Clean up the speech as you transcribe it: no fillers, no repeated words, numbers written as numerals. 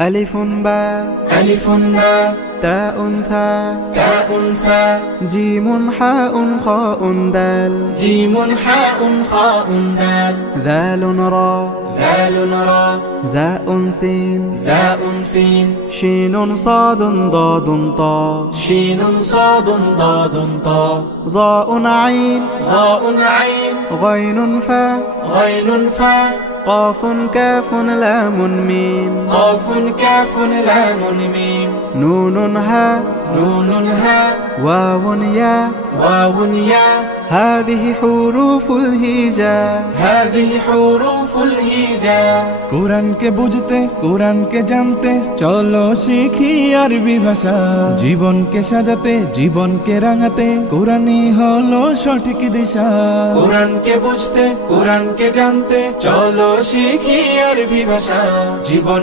ألف باء ألف باء تاء ثاء تاء ثاء جيم حاء خاء دال جيم حاء خاء دال ذال را ذال را زاء سين زاء سين شين صاد ضاد طاء شين صاد ضاد طاء ضاء عين ضاء عين غين فاء غين فاء قاف كاف لام ميم قاف كاف لام ميم نون هاء نون هاء واو ياء واو ياء هذه حروف الهجاء هذه حروف الهجاء কোরআনকে বুঝতে কোরআনকে জানতে চলো শিখি আরবি ভাষা জীবনকে সাজাতে জীবনকে রাঙাতে কোরআনই হলো সঠিক দিশা কোরআনকে বুঝতে কোরআনকে জানতে চলো শিখি আরবি ভাষা জীবন